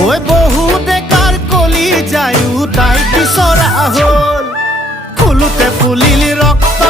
ওই বহু বেকাৰ কলি যায়ু তাই বিচৰা হল ফুলুতে ফুলিল ৰক্ত